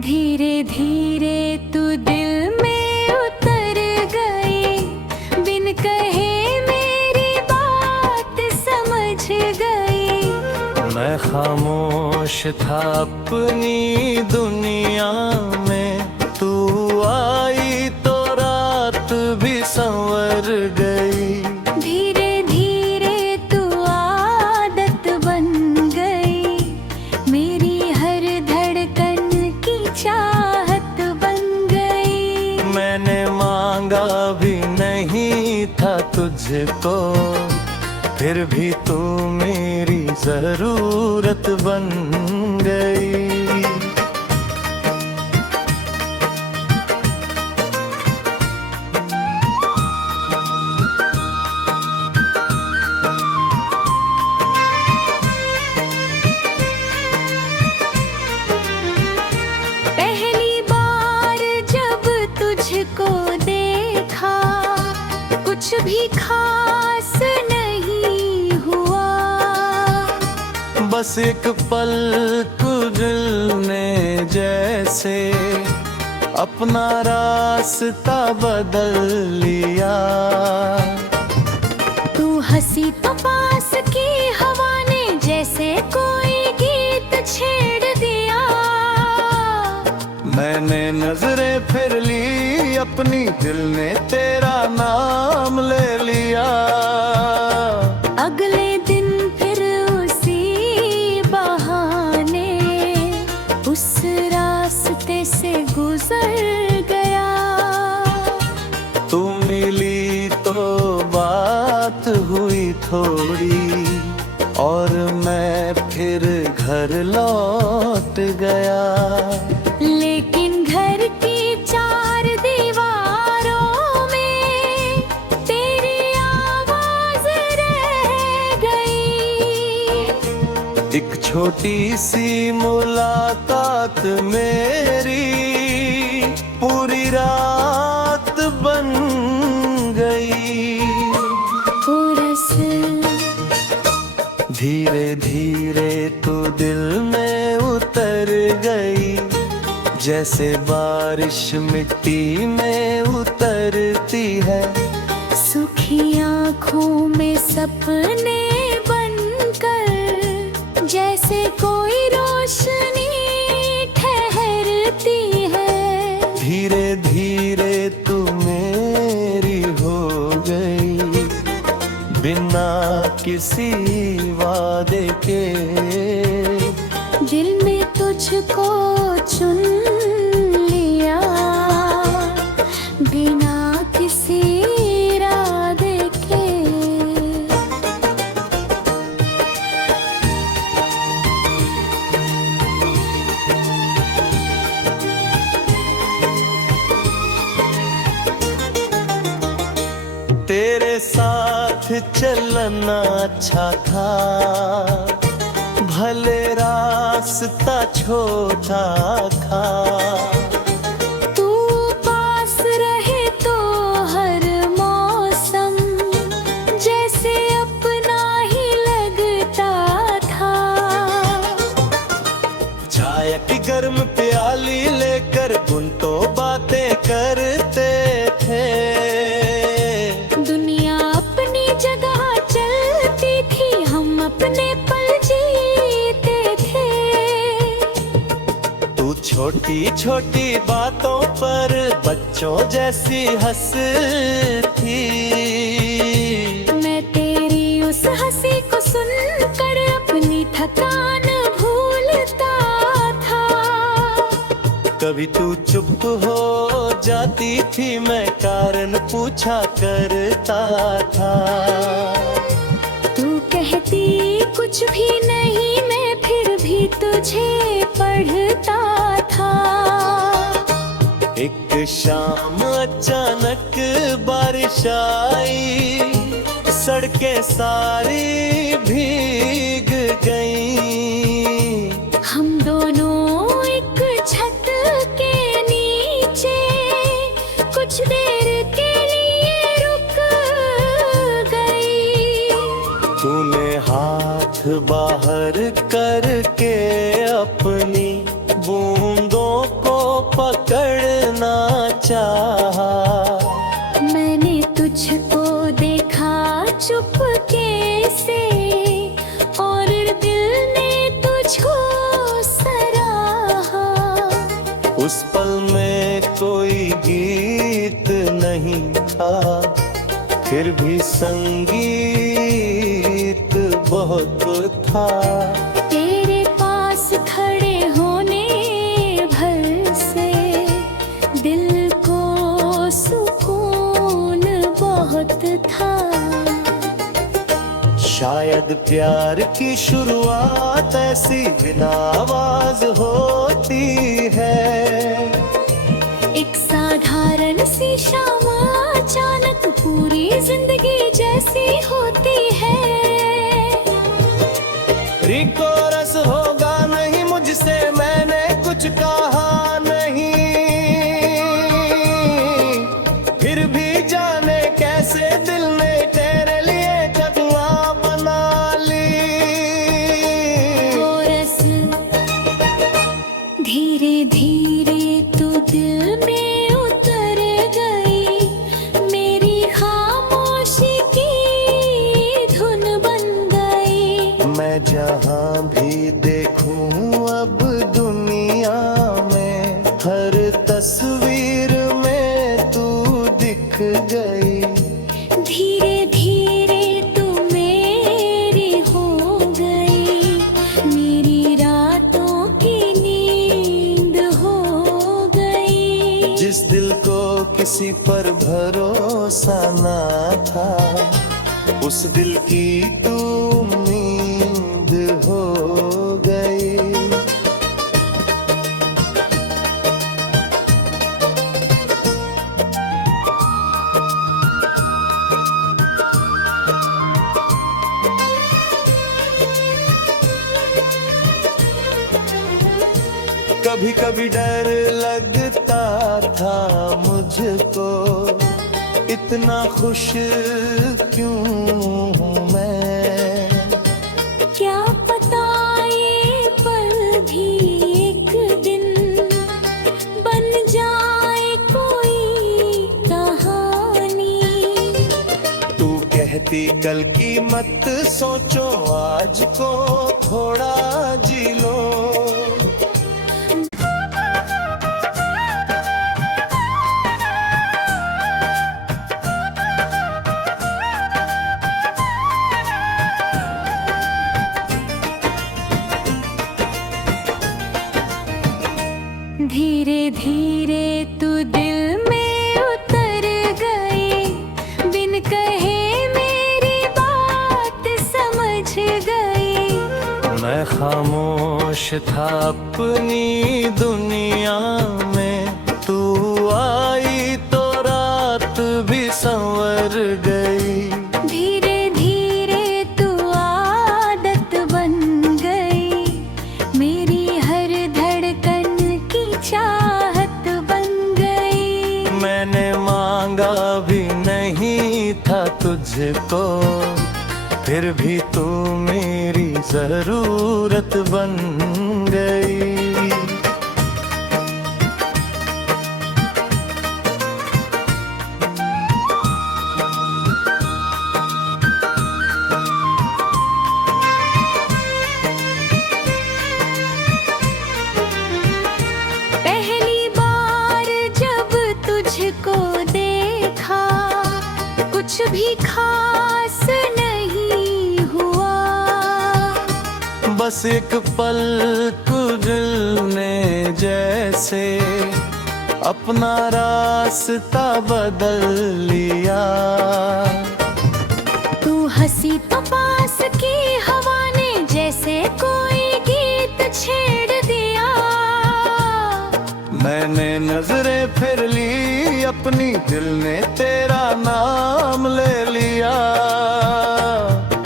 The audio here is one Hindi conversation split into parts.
धीरे धीरे तू दिल में उतर गई, बिन कहे मेरी बात समझ गई। मैं खामोश था अपनी दुनिया में, तू आई तो रात भी संवर गई। धीरे धीरे तू आदत बन गई, मेरी हर धड़कन की चाहत बन गई। मैंने मांगा भी नहीं था तुझको, फिर भी तू मेरी जरूरत बन गई। पहली बार जब तुझको देखा, कुछ भी खास नहीं हुआ। बस एक पल दिल ने जैसे अपना रास्ता बदल लिया। तू हंसी तो पास की हवा ने जैसे कोई गीत छेड़ दिया। मैंने नजरें फिर ली अपनी, दिल ने तेरा नाम ले लिया। अगले दिन फिर उसी बहाने उस रास्ते से गुजर गया। तू मिली तो बात हुई थोड़ी, और मैं फिर घर लौट गया। लेकिन घर की चार दीवारों में तेरी आवाज रह गई। एक छोटी सी मुलाकात मेरी पूरी रात बन गई। धीरे धीरे तू दिल में उतर गई, जैसे बारिश मिट्टी में उतरती है। सूखी आँखों में सपने बनकर जैसे कोई रोशनी ठहरती है। धीरे धीरे तू मेरी हो गई, बिना किसी वादे के। दिल में तुझको चुन लिया, बिना किसी इरादे के। तेरे साथ चलना अच्छा था, भले रास्ता छोटा था। तू पास रहे तो हर मौसम जैसे अपना ही लगता था। चाय की गर्म प्याली लेकर घुंटों बातें करते थे। दुनिया अपनी जगह चलती थी, हम अपने पल जीते थे। तू छोटी छोटी बातों पर बच्चों जैसी हंसती। मैं तेरी उस हंसी को सुनकर अपनी थकान भूलता था। कभी तू चुप हो जाती थी, मैं कारण पूछा करता था। तू कहती कुछ भी नहीं, मैं फिर भी तुझे पढ़ता था। एक शाम अचानक बारिश आई, सड़कें सारी भीग गईं। हम दोनों एक छत के नीचे कुछ देर के लिए रुक गई। तूने हाथ बाहर करके अपनी बूंदों को पकड़ना चाहा। मैंने तुझको देखा चुपके से और दिल ने तुझको सराहा। उस पल में कोई गीत नहीं था, फिर भी संगीत बहुत था। तेरे पास खड़े होने भर से दिल को सुकून बहुत था। शायद प्यार की शुरुआत ऐसी बिना आवाज होती है। एक साधारण सी शाम अचानक पूरी जिंदगी जैसी होती है। रिकोरस होगा नहीं मुझसे, मैंने कुछ कहा नहीं, फिर भी जाने कैसे दिल ने तेरे लिए जगह बना ली। कोरस धीरे धीरे तू दिल में उतर गई, मेरी खामोशी की धुन बन गई। मैं जहाँ भी देखूं अब दुनिया में, हर तस्वीर में तू दिख गई। धीरे धीरे तू मेरी हो गई, मेरी रातों की नींद हो गई। जिस दिल को किसी पर भरोसा ना था, उस दिल की तू उम्मीद हो गई। कभी कभी डर लगता था मुझको, इतना खुश क्यों हूँ मैं। क्या पता ये पल भी एक दिन बन जाए कोई कहानी। तू कहती कल की मत सोचो, आज को थोड़ा जी लो। धीरे धीरे तू दिल में उतर गई, बिन कहे मेरी बात समझ गई। मैं खामोश था अपनी दुनिया में, तू आई तो रात भी संवर गई। धीरे धीरे तू आदत बन गई, मेरी हर धड़कन की चाहत बन गई। मैंने मांगा भी नहीं था तुझको, फिर भी तू मेरी जरूरत बन गई। पहली बार जब तुझको देखा, कुछ भी खास नहीं हुआ। बस एक पल को दिल ने जैसे अपना रास्ता बदल लिया। तू हंसी तो पास की हवा ने जैसे कोई गीत छेड़ दिया। मैंने नजरें फिर ली अपनी, दिल ने तेरा नाम ले लिया।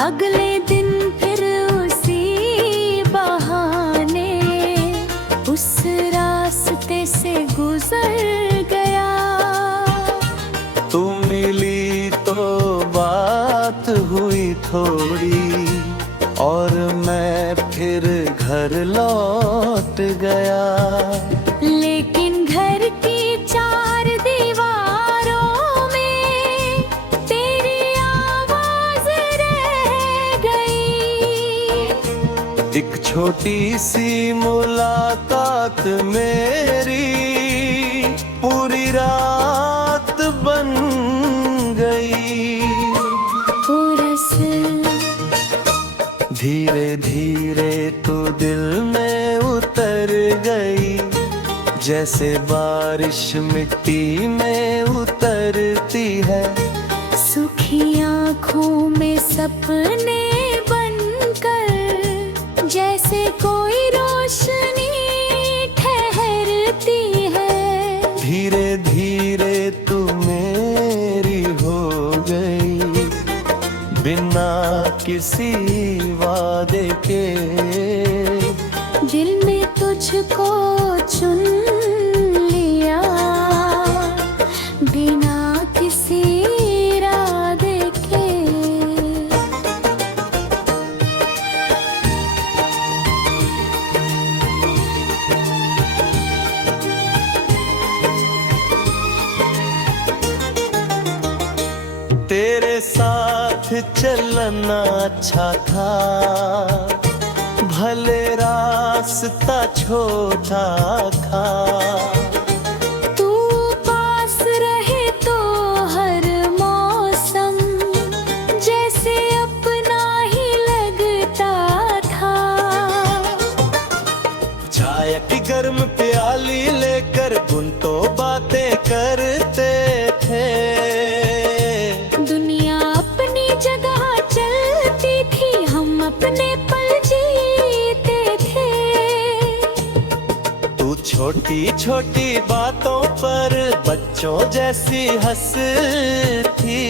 अगले दिन फिर उसी बहाने उस रास्ते से गुजर गया। तू मिली तो बात हुई थोड़ी, और मैं फिर घर लौट गया। लेकिन घर छोटी सी मुलाकात मेरी पूरी रात बन गई। कोरस धीरे धीरे तू दिल में उतर गई, जैसे बारिश मिट्टी में उतरती है। सूखी आँखों में सपने बनकर जैसे कोई रोशनी ठहरती है। धीरे धीरे तू मेरी हो गई, बिना किसी वादे के। दिल में तुझको चुन लिया, बिना किसी इरादे के। तेरे साथ चलना अच्छा था, भले रास्ता छोटा था। तू पास रहे तो हर मौसम जैसे अपना ही लगता था। चाय की गर्म प्याली लेकर बुनतो बातें करते थे। दुनिया अपनी जगह चलती थी, हम अपने पल जीते थे। तू छोटी छोटी बातों पर बच्चों जैसी हंसती।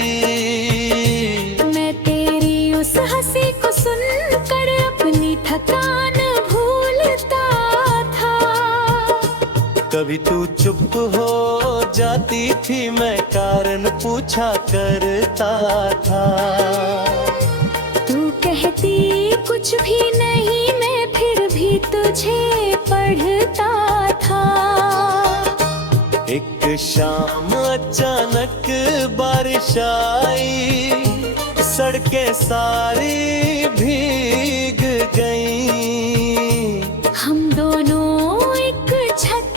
मैं तेरी उस हंसी को सुनकर अपनी थकान भूलता था। कभी तू चुप हो जाती थी, मैं कारण पूछा करता था। तू कहती कुछ भी नहीं, मैं फिर भी तुझे पढ़ता था। एक शाम अचानक बारिश आई, सड़कें सारी भीग गईं। हम दोनों एक छत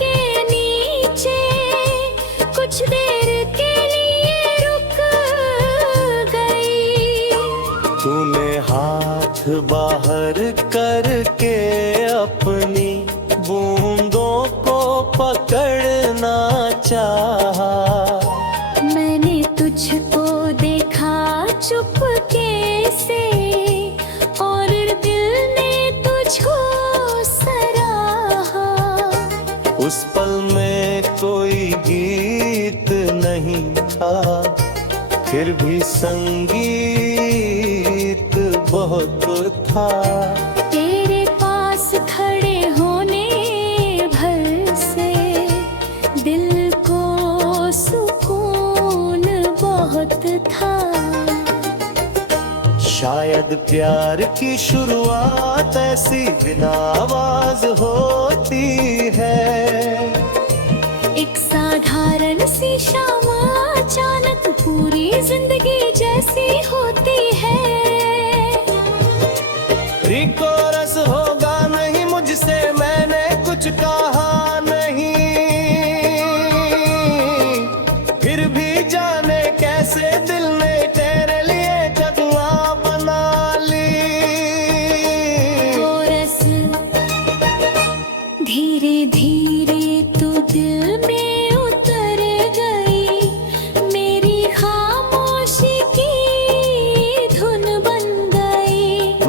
के नीचे कुछ देर के लिए रुक गई। तूने हाथ बाहर करके अपनी बूंदों को पकड़ना चाहा। मैंने तुझको देखा चुपके से, और दिल ने तुझको सराहा। उस पल में कोई गीत नहीं था, फिर भी संगीत बहुत था। तेरे पास खड़े होने भर से दिल को सुकून बहुत था। शायद प्यार की शुरुआत ऐसी बिना आवाज होती है। एक साधारण सी शाम अचानक पूरी जिंदगी जैसी होती है। रिकोरस होगा नहीं मुझसे, मैंने कुछ कहा नहीं। फिर भी जाने कैसे दिल ने तेरे लिए जगह बना ली। कोरस धीरे धीरे तू दिल में उतर गई, मेरी खामोशी की धुन बन गई।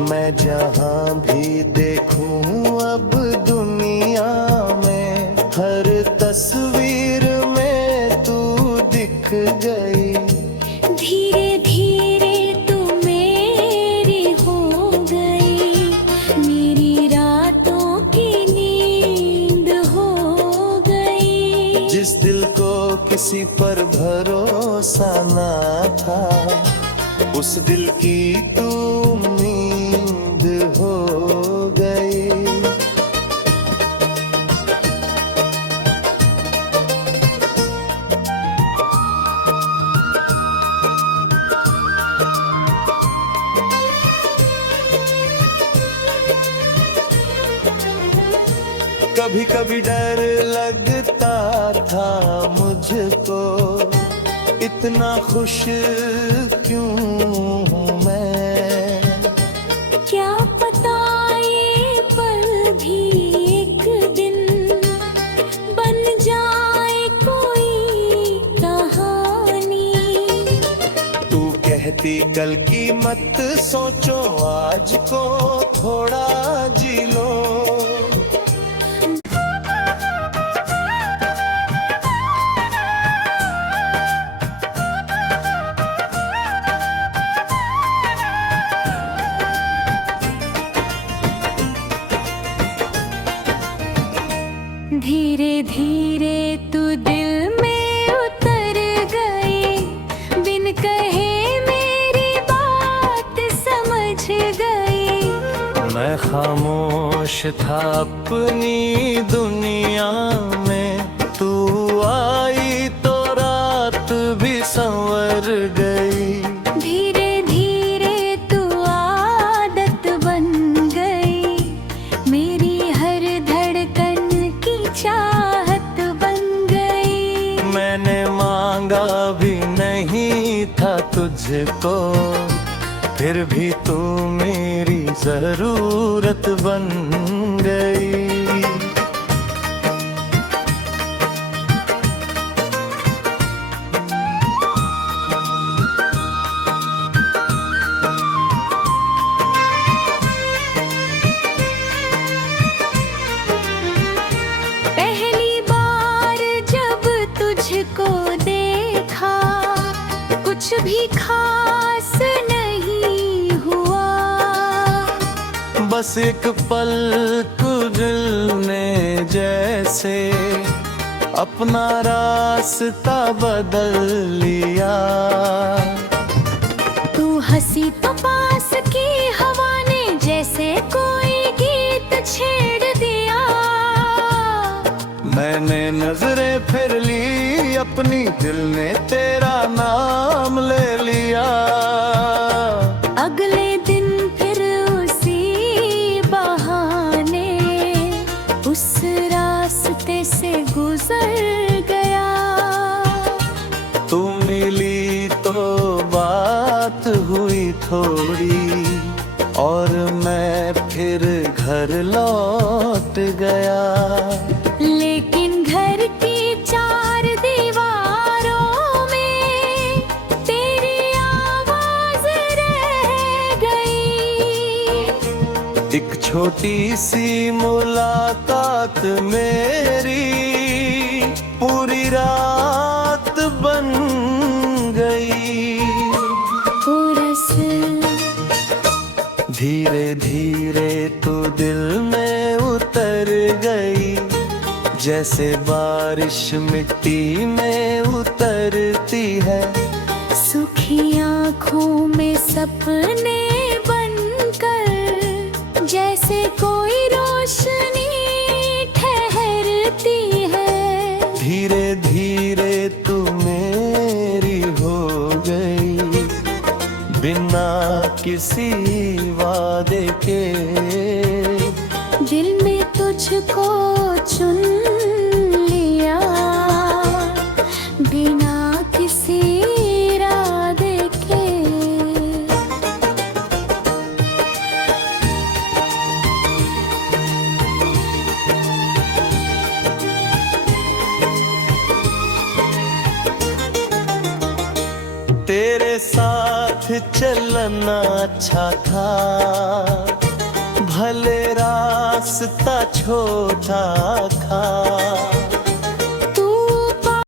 मैं जहाँ भी देखूं अब दुनिया में, हर तस्वीर में तू दिख गई। धीरे धीरे तू मेरी हो गई, मेरी रातों की नींद हो गई। जिस दिल को किसी पर भरोसा ना था, उस दिल की तू नींद हो गई। कभी डर लगता था मुझको, इतना खुश क्यों हूँ मैं। क्या पता ये पल भी एक दिन बन जाए कोई कहानी। तू कहती कल की मत सोचो, आज को थोड़ा जी लो। धीरे धीरे तू दिल में उतर गई, बिन कहे मेरी बात समझ गई। मैं खामोश था अपनी दुनिया में, तू आई तो रात भी संवर गई। धीरे धीरे तू आदत बन गई, मेरी हर धड़कन की चाहत बन गई। मैंने मांगा भी नहीं था तुझको, फिर भी तू मेरी जरूरत बन गई। पहली बार जब तुझको देखा, कुछ भी खास नहीं हुआ। बस एक पल को दिल ने जैसे अपना रास्ता बदल लिया। तू हंसी तो पास की हवा ने जैसे कोई गीत छेड़ दिया। मैंने नजरें फिर ली अपनी, दिल ने तेरा नाम ले लिया। अगले दिन फिर उसी बहाने उस रास्ते से गुजर गया। तू मिली तो बात हुई थोड़ी, और मैं फिर घर लौट गया। लेकिन घर की चार दीवारों में तेरी आवाज रह गई। एक छोटी सी मुलाकात मेरी पूरी रात बन गई। धीरे धीरे तू दिल में उतर गई, जैसे बारिश मिट्टी में उतरती है। सूखी आँखों में सपने बनकर जैसे कोई रोशनी ठहरती है। धीरे धीरे तू मेरी हो गई, बिना किसी वादे के। दिल में तुझको चुन लिया, बिना किसी इरादे के। तेरे साथ चलना अच्छा था, भले रास्ता छोटा था।